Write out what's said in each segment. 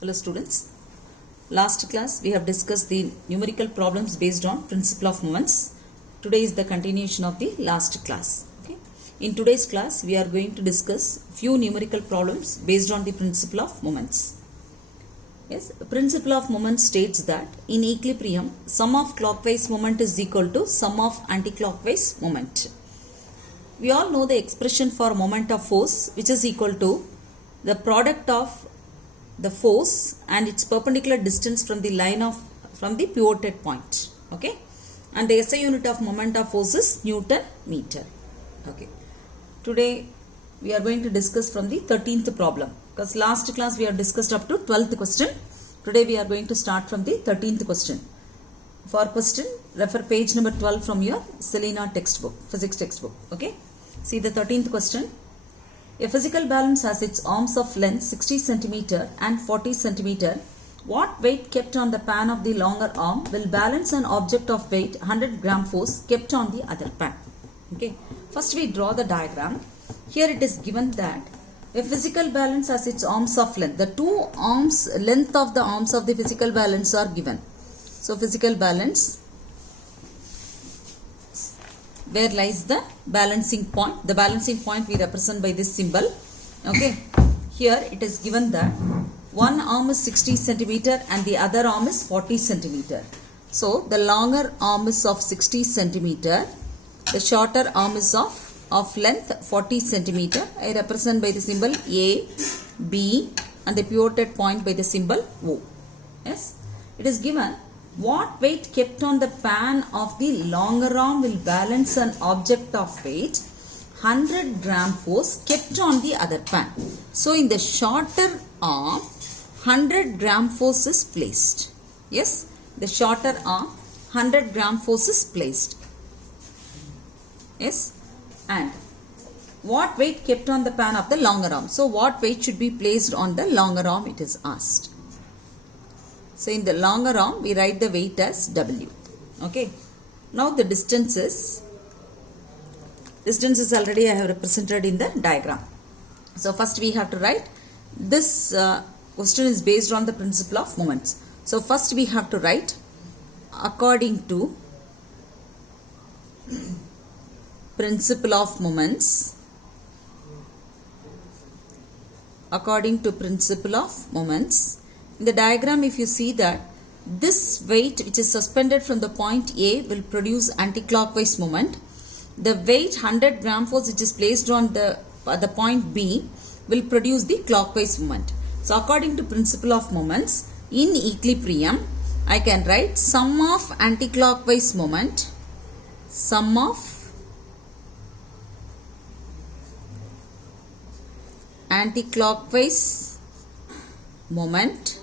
Hello students, last class we have discussed the numerical problems based on principle of moments. Today is the continuation of the last class. Okay. In today's class we are going to discuss few numerical problems based on the principle of moments. Yes, principle of moments states that in equilibrium sum of clockwise moment is equal to sum of anticlockwise moment. We all know the expression for moment of force, which is equal to the product of the force and its perpendicular distance from the line of from the pivoted point. Okay, and the SI unit of moment of force is Newton meter. Okay, today we are going to discuss from the 13th problem, because last class we have discussed up to 12th question. Today we are going to start from the 13th question. For question, refer page number 12 from your Selena textbook, physics textbook. Okay, see the 13th question. A physical balance has its arms of length 60 cm and 40 cm. What weight kept on the pan of the longer arm will balance an object of weight 100 gram force kept on the other pan? Okay, first we draw the diagram. Here it is given that a physical balance has its arms of length. The two arms, length of the arms of the physical balance are given. So physical balance, where lies the balancing point? The balancing point we represent by this symbol. Okay, here it is given that one arm is 60 cm and the other arm is 40 cm. So the longer arm is of 60 cm, the shorter arm is of length 40 cm. I represent by the symbol A, B, and the pivoted point by the symbol O. Yes, it is given. What weight kept on the pan of the longer arm will balance an object of weight 100 gram force kept on the other pan. So in the shorter arm 100 gram force is placed. Yes, the shorter arm 100 gram force is placed. Yes, and what weight kept on the pan of the longer arm? So what weight should be placed on the longer arm, it is asked. So in the longer arm, we write the weight as W. Okay. Now the distances already I have represented in the diagram. So first we have to write this question is based on the principle of moments. So first we have to write according to principle of moments. According to principle of moments. In the diagram, if you see that this weight which is suspended from the point A will produce anti-clockwise moment. The weight 100 gram force which is placed on the point B will produce the clockwise moment. So according to principle of moments, in equilibrium, I can write sum of anti-clockwise moment, sum of anti-clockwise moment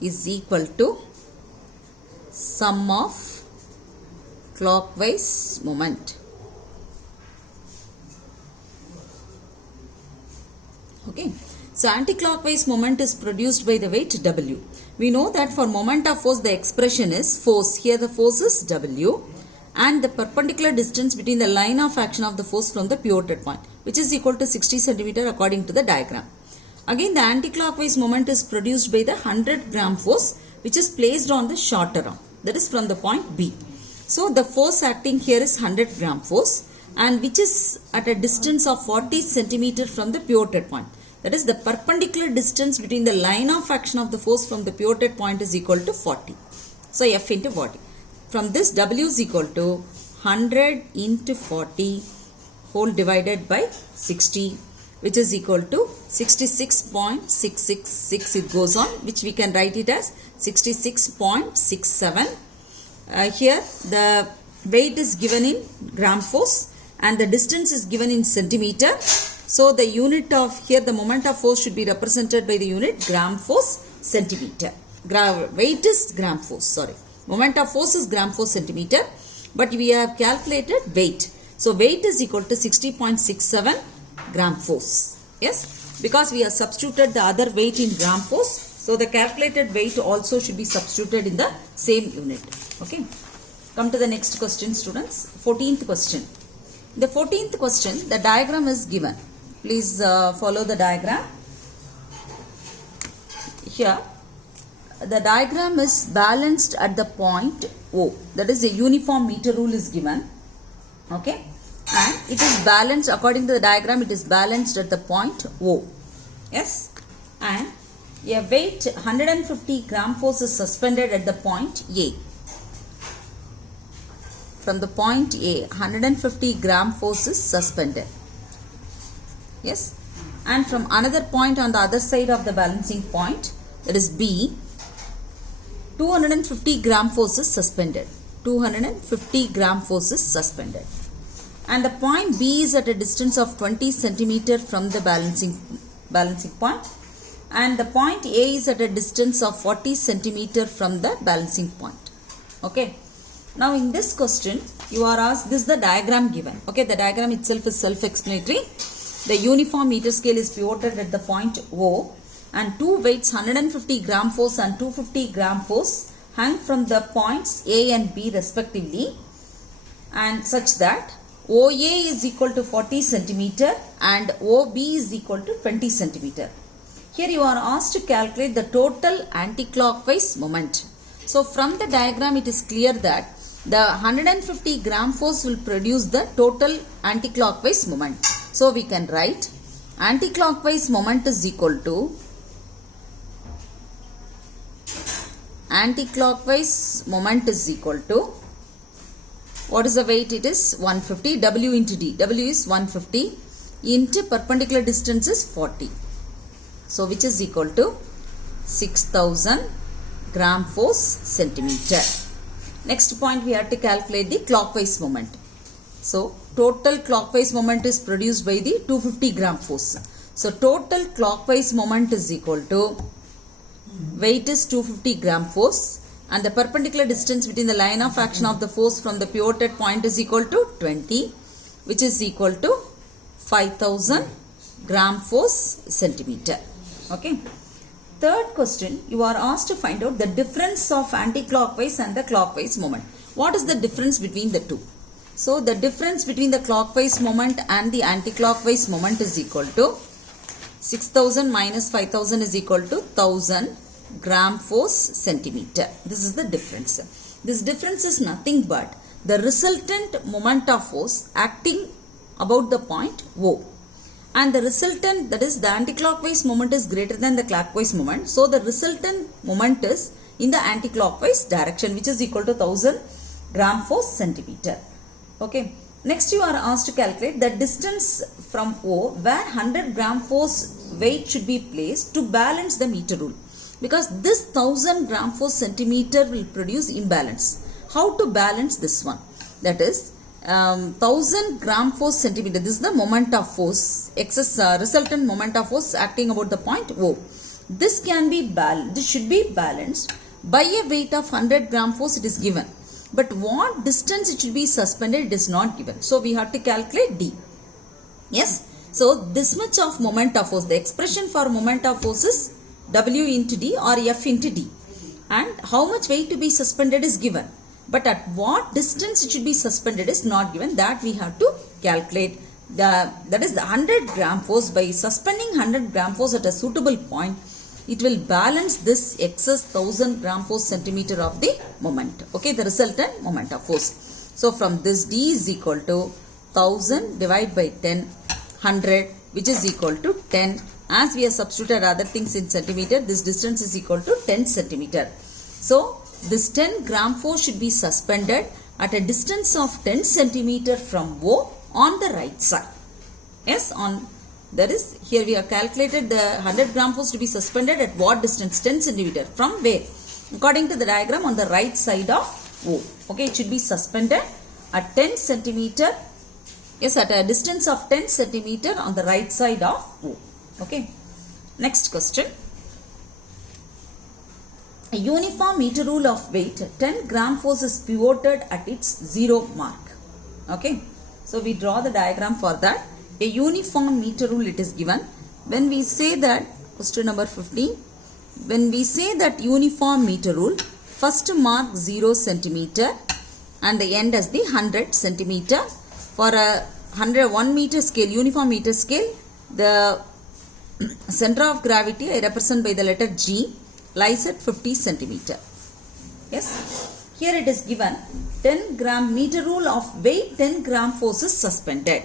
is equal to sum of clockwise moment. Okay, so anti-clockwise moment is produced by the weight W. We know that for moment of force the expression is force. Here the force is W and the perpendicular distance between the line of action of the force from the pivoted point, which is equal to 60 cm according to the diagram. Again, the anti-clockwise moment is produced by the 100 gram force which is placed on the shorter arm, that is from the point B. So the force acting here is 100 gram force and which is at a distance of 40 cm from the pivoted point. That is the perpendicular distance between the line of action of the force from the pivoted point is equal to 40. So F into 40. From this W is equal to 100 into 40 whole divided by 60, which is equal to 66.666. It goes on, which we can write it as 66.67. Here the weight is given in gram force and the distance is given in centimeter. So the unit of here, the moment of force should be represented by the unit gram force centimeter. Weight is gram force, sorry. Moment of force is gram force centimeter, but we have calculated weight. So weight is equal to 60.67 gram force. Yes, because we have substituted the other weight in gram force, so the calculated weight also should be substituted in the same unit. Okay, come to the next question, students. 14th question. The 14th question, the diagram is given. Please follow the diagram. here the diagram is balanced at the point O. That is, a uniform meter rule is given. Okay, and it is balanced according to the diagram. It is balanced at the point O. Yes, and a weight 150 gram force is suspended at the point A. From the point A, 150 gram force is suspended. Yes, and from another point on the other side of the balancing point, that is B, 250 gram force is suspended. 250 gram force is suspended. And the point B is at a distance of 20 centimeter from the balancing point. And the point A is at a distance of 40 centimeter from the balancing point. Okay. Now in this question, you are asked, this is the diagram given. Okay, the diagram itself is self-explanatory. The uniform meter scale is pivoted at the point O, and two weights 150 gram force and 250 gram force hang from the points A and B respectively, and such that OA is equal to 40 centimeter and OB is equal to 20 centimeter. Here you are asked to calculate the total anti-clockwise moment. So from the diagram it is clear that the 150 gram force will produce the total anti-clockwise moment. So we can write anti-clockwise moment is equal to what is the weight? It is 150. W into D. W is 150 into perpendicular distance is 40. So which is equal to 6000 gram force centimeter. Next point, we have to calculate the clockwise moment. So total clockwise moment is produced by the 250 gram force. So total clockwise moment is equal to weight is 250 gram force, and the perpendicular distance between the line of action of the force from the pivoted point is equal to 20, which is equal to 5000 gram force centimeter. Okay. Third question, you are asked to find out the difference of anti-clockwise and the clockwise moment. What is the difference between the two? So the difference between the clockwise moment and the anti-clockwise moment is equal to 6000 minus 5000 is equal to 1000 gram force centimeter. This is the difference. This difference is nothing but the resultant moment of force acting about the point O. And the resultant, that is the anti-clockwise moment, is greater than the clockwise moment. So the resultant moment is in the anti-clockwise direction, which is equal to 1000 gram force centimeter. Okay. Next you are asked to calculate the distance from O where 100 gram force weight should be placed to balance the meter rule. Because this 1000 gram force centimeter will produce imbalance. How to balance this one? That is 1000 gram force centimeter. This is the moment of force, excess resultant moment of force acting about the point O. This can be balanced. This should be balanced by a weight of 100 gram force. It is given, but what distance it should be suspended, it is not given. So we have to calculate D. Yes. So this much of moment of force. The expression for moment of force is W into D or F into D, and how much weight to be suspended is given. But at what distance it should be suspended is not given. That we have to calculate. That is the 100 gram force. By suspending 100 gram force at a suitable point, it will balance this excess 1000 gram force centimeter of the moment. Okay, the resultant moment of force. So from this, D is equal to 1000 divided by 10, 100, which is equal to 10. As we have substituted other things in centimeter, this distance is equal to 10 centimeter. So this 10 gram force should be suspended at a distance of 10 centimeter from O on the right side. Yes, that is, here we have calculated the 100 gram force to be suspended at what distance? 10 centimeter. From where? According to the diagram, on the right side of O. Okay, it should be suspended at 10 centimeter. Yes, at a distance of 10 centimeter on the right side of O. Okay. Next question. A uniform meter rule of weight 10 gram force is pivoted at its 0 mark. Okay. So we draw the diagram for that. A uniform meter rule it is given. When we say that, question number 15, when we say that uniform meter rule, first mark 0 centimeter and the end as the 100 centimeter. For a 1 meter scale, uniform meter scale, the center of gravity I represent by the letter G, lies at 50 centimeter. Yes. Here it is given 10 gram meter rule of weight 10 gram force is suspended.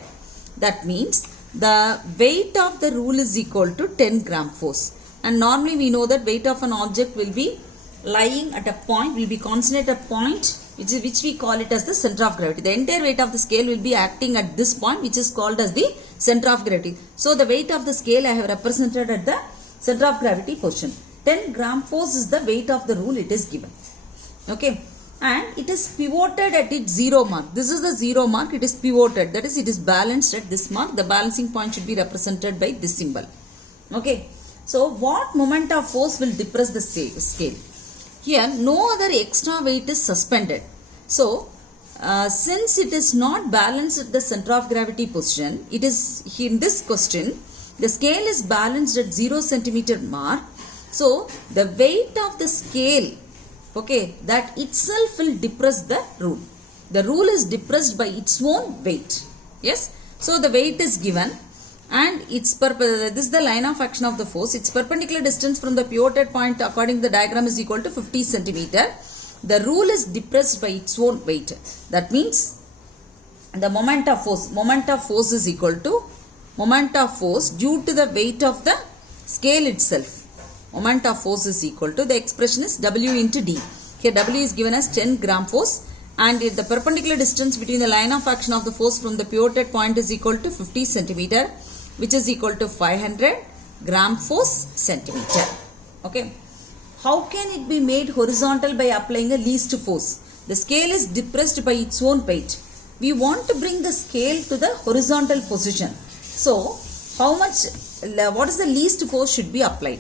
That means the weight of the rule is equal to 10 gram force. And normally we know that weight of an object will be lying at a point, will be constant at a point which we call it as the center of gravity. The entire weight of the scale will be acting at this point, which is called as the center of gravity. So the weight of the scale I have represented at the center of gravity position. 10 gram force is the weight of the rule it is given. Okay. And it is pivoted at its zero mark. This is the zero mark. It is pivoted. That is, it is balanced at this mark. The balancing point should be represented by this symbol. Okay. So what moment of force will depress the scale? Here no other extra weight is suspended. So since it is not balanced at the center of gravity position, it is in this question the scale is balanced at 0 centimeter mark. So the weight of the scale, okay, that itself will depress the rule. The rule is depressed by its own weight. Yes. So the weight is given and its this is the line of action of the force. Its perpendicular distance from the pivoted point according to the diagram is equal to 50 centimeter. The rule is depressed by its own weight. That means the moment of force is equal to moment of force due to the weight of the scale itself. Moment of force is equal to, the expression is W into D. Here W is given as 10 gram force and the perpendicular distance between the line of action of the force from the pivoted point is equal to 50 centimeter, which is equal to 500 gram force centimeter. Okay. How can it be made horizontal by applying a least force? The scale is depressed by its own weight. We want to bring the scale to the horizontal position. So, what is the least force should be applied?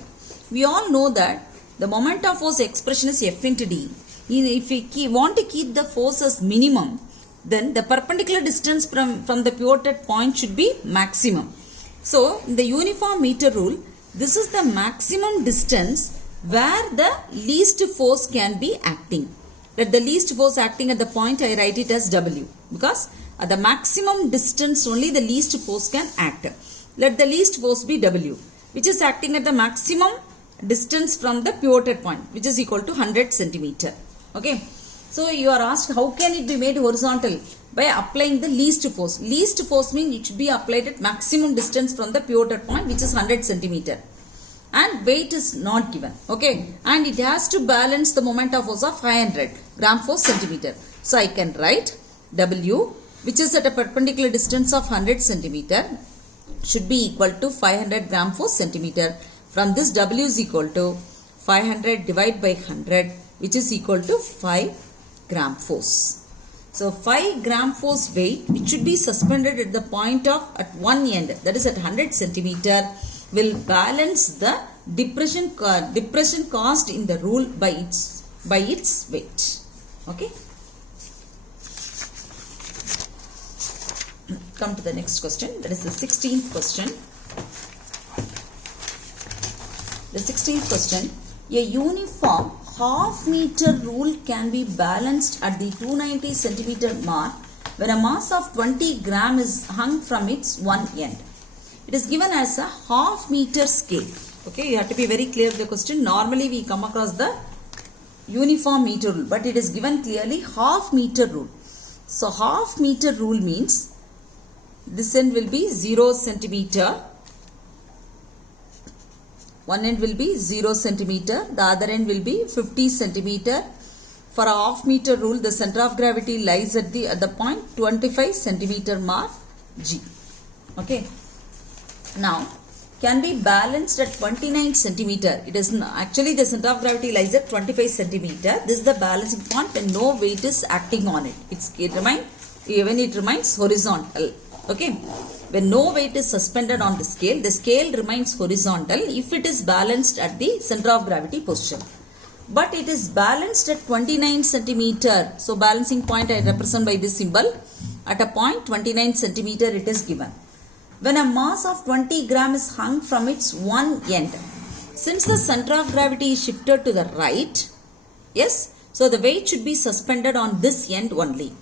We all know that the moment of force expression is F into D. If we want to keep the force as minimum, then the perpendicular distance from the pivoted point should be maximum. So, in the uniform meter rule, this is the maximum distance where the least force can be acting. Let the least force acting at the point, I write it as W, because at the maximum distance only the least force can act. Let the least force be W, which is acting at the maximum distance from the pivoted point, which is equal to 100 centimeter. Okay. So you are asked how can it be made horizontal? By applying the least force. Least force means it should be applied at maximum distance from the pivoted point, which is 100 centimeter. And weight is not given. Okay. And it has to balance the moment of force of 500 gram force centimeter. So I can write W, which is at a perpendicular distance of 100 centimeter, should be equal to 500 gram force centimeter. From this, W is equal to 500 divided by 100, which is equal to 5 gram force. So 5 gram force weight, which should be suspended at the point of at one end, that is at 100 centimeter, will balance the depression caused in the rule by its weight. Okay. Come to the next question. That is the 16th question. The 16th question. A uniform half meter rule can be balanced at the 290 centimeter mark when a mass of 20 gram is hung from its one end. It is given as a half meter scale. Okay, you have to be very clear with the question. Normally we come across the uniform meter rule, but it is given clearly half meter rule. So half meter rule means this end will be 0 centimeter. One end will be 0 centimeter. The other end will be 50 centimeter. For a half meter rule, the center of gravity lies at the point 25 centimeter mark G. Okay. Now, can be balanced at 29 centimeter. It is actually the center of gravity lies at 25 centimeter. This is the balancing point when no weight is acting on it. It remains horizontal. Okay. When no weight is suspended on the scale remains horizontal if it is balanced at the center of gravity position. But it is balanced at 29 centimeter. So balancing point I represent by this symbol. At a point 29 centimeter it is given. When a mass of 20 gram is hung from its one end, since the center of gravity is shifted to the right, yes, so the weight should be suspended on this end only.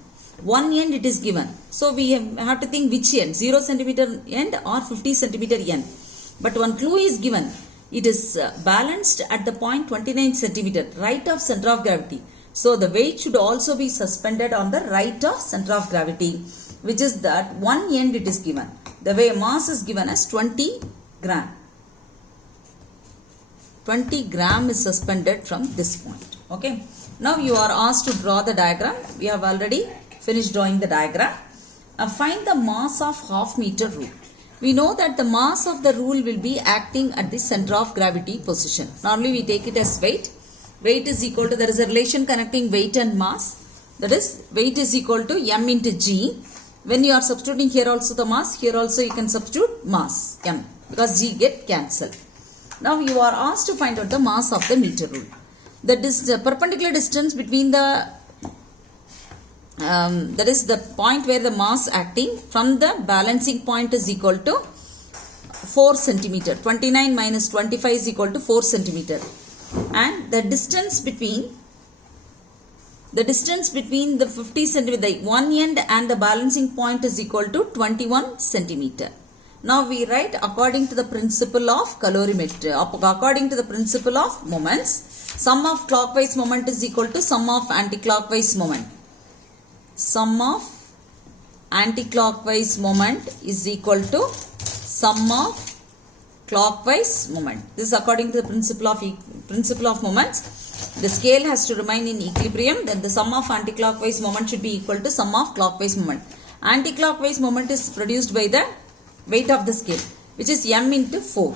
One end it is given. So we have to think which end, 0 centimeter end or 50 centimeter end. But one clue is given. it is balanced at the point 29 centimeter, right of center of gravity. So the weight should also be suspended on the right of center of gravity, which is that one end it is given. The way mass is given as 20 gram. 20 gram is suspended from this point. Okay. Now you are asked to draw the diagram. We have already finished drawing the diagram. Find the mass of half meter rule. We know that the mass of the rule will be acting at the center of gravity position. Normally we take it as weight. Weight is equal to, there is a relation connecting weight and mass. That is, weight is equal to m into g. When you are substituting here also the mass, here also you can substitute mass m, because g get cancelled. Now you are asked to find out the mass of the meter rule. The perpendicular distance between the that is the point where the mass acting from the balancing point is equal to 4 centimeter. 29 minus 25 is equal to 4 centimeter. And the distance between the 50 centimeter, the one end and the balancing point is equal to 21 centimeter. Now we write according to the principle of calorimetry, according to the principle of moments. Sum of clockwise moment is equal to sum of anti-clockwise moment. Sum of anti-clockwise moment is equal to sum of clockwise moment. This is according to the principle of moments. The scale has to remain in equilibrium. Then the sum of anti-clockwise moment should be equal to sum of clockwise moment. Anti-clockwise moment is produced by the weight of the scale, which is m into 4.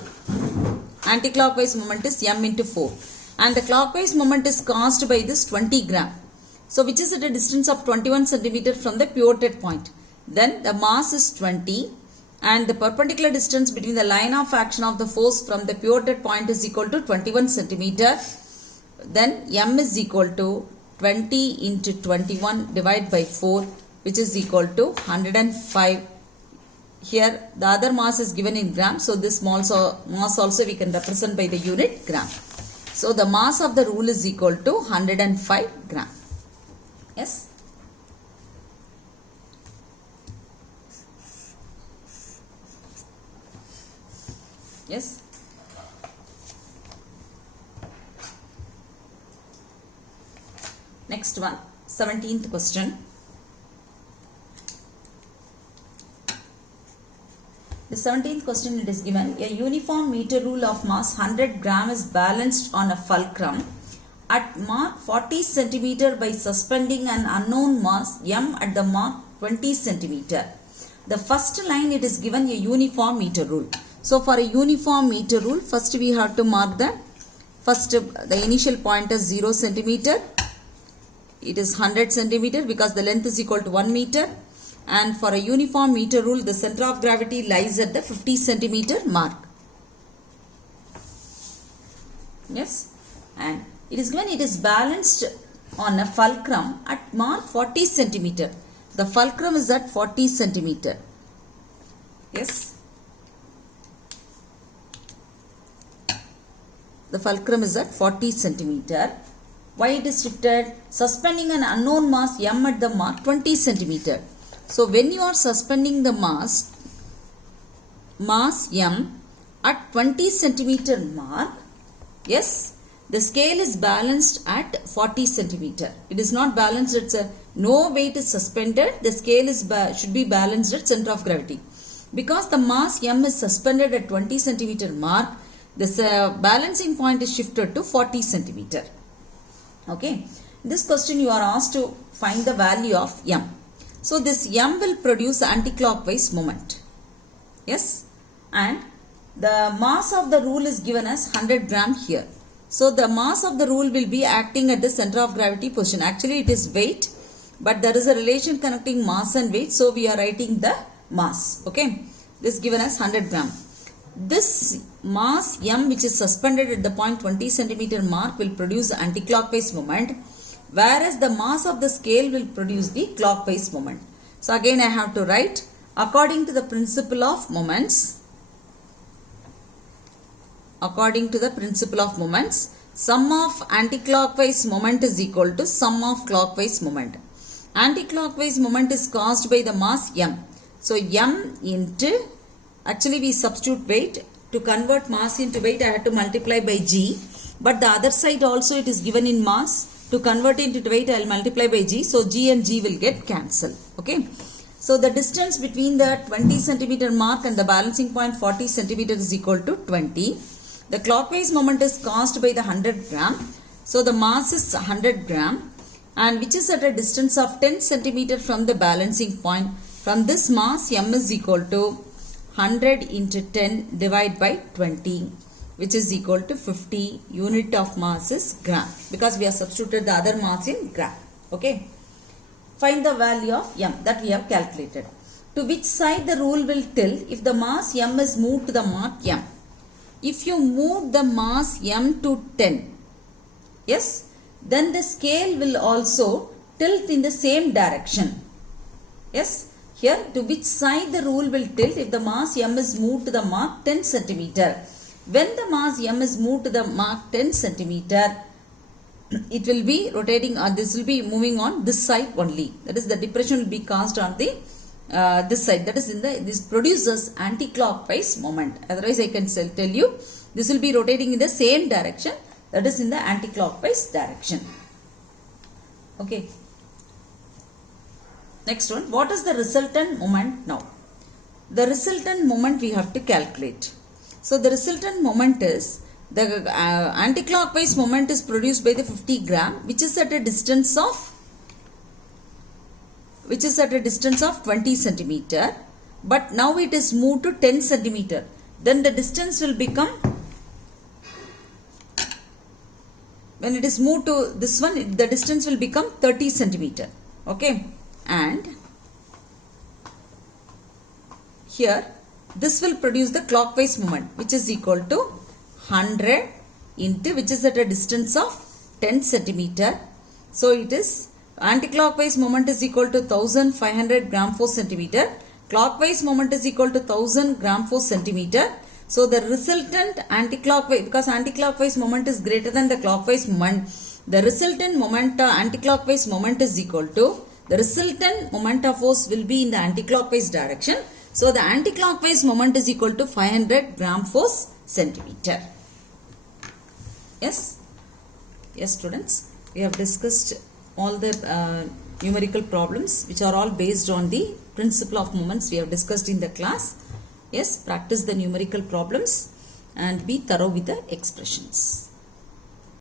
Anti-clockwise moment is m into 4. And the clockwise moment is caused by this 20 gram. So which is at a distance of 21 centimeter from the pivoted point. Then the mass is 20 and the perpendicular distance between the line of action of the force from the pivoted point is equal to 21 centimeter. Then m is equal to 20 into 21 divided by 4, which is equal to 105. Here the other mass is given in grams, so this mass also we can represent by the unit gram. So the mass of the rule is equal to 105 gram. Yes. Yes. Next one, 17th question. The 17th question, it is given, a uniform meter rule of mass 100 gram is balanced on a fulcrum at mark 40 centimeter by suspending an unknown mass m at the mark 20 centimeter. The first line, it is given a uniform meter rule. So for a uniform meter rule, first we have to mark the initial point as 0 centimeter. It is 100 centimeter because the length is equal to 1 meter. And for a uniform meter rule, the center of gravity lies at the 50 centimeter mark. Yes. And it is given it is balanced on a fulcrum at mark 40 centimeter. The fulcrum is at 40 centimeter. Yes. The fulcrum is at 40 centimeter. Why it is shifted? Suspending an unknown mass m at the mark 20 centimeter. So when you are suspending the mass m at 20 centimeter mark, yes, the scale is balanced at 40 centimeter. It is not balanced, it's no weight is suspended, the scale is should be balanced at center of gravity. Because the mass m is suspended at 20 centimeter mark, this balancing point is shifted to 40 centimeter. Okay. In this question you are asked to find the value of m. So this m will produce anti-clockwise moment. Yes. And the mass of the rule is given as 100 gram here. So the mass of the rule will be acting at the center of gravity position. Actually it is weight, but there is a relation connecting mass and weight. So we are writing the mass. Okay. This is given as 100 gram. This mass m, which is suspended at the point 20 centimeter mark, will produce anti-clockwise moment, whereas the mass of the scale will produce the clockwise moment. So again I have to write according to the principle of moments. According to the principle of moments, sum of anti-clockwise moment is equal to sum of clockwise moment. Anti-clockwise moment is caused by the mass m. So m into, actually we substitute weight, To convert mass into weight, I had to multiply by g. But the other side also it is given in mass. To convert it into weight, I will multiply by g. So g and g will get cancelled. Okay. So the distance between the 20 centimeter mark and the balancing point 40 centimeter is equal to 20. The clockwise moment is caused by the 100 gram. So the mass is 100 gram, and which is at a distance of 10 centimeter from the balancing point. From this mass, m is equal to 100 into 10 divided by 20, which is equal to 50. Unit of mass is gram, because we have substituted the other mass in gram. Okay. Find the value of m that we have calculated. To which side the rule will tilt if the mass m is moved to the mark m? If you move the mass m to 10, yes, then the scale will also tilt in the same direction. Yes. Here, to which side the rule will tilt if the mass m is moved to the mark 10 centimeter. When the mass m is moved to the mark 10 centimeter, it will be rotating, or this will be moving on this side only. That is, the depression will be caused on the this side. That is, this produces anti-clockwise moment. Otherwise, I can tell you this will be rotating in the same direction. That is in the anti-clockwise direction. Okay. Next one, what is the resultant moment now? The resultant moment we have to calculate. So the resultant moment is, the anti-clockwise moment is produced by the 50 gram, which is at a distance of 20 centimeter. But now it is moved to 10 centimeter. Then the distance will become, when it is moved to this one, the distance will become 30 centimeter. Okay. And here this will produce the clockwise moment, which is equal to 100 into, which is at a distance of 10 centimeter. So it is anti-clockwise moment is equal to 1500 gram per centimeter. Clockwise moment is equal to 1000 gram per centimeter. So the resultant anti-clockwise, because anti-clockwise moment is greater than the clockwise moment, the resultant moment anti-clockwise moment is equal to, the resultant moment of force will be in the anti-clockwise direction. So the anti-clockwise moment is equal to 500 gram force centimeter. Yes? Yes, students. We have discussed all the numerical problems which are all based on the principle of moments we have discussed in the class. Yes, practice the numerical problems and be thorough with the expressions.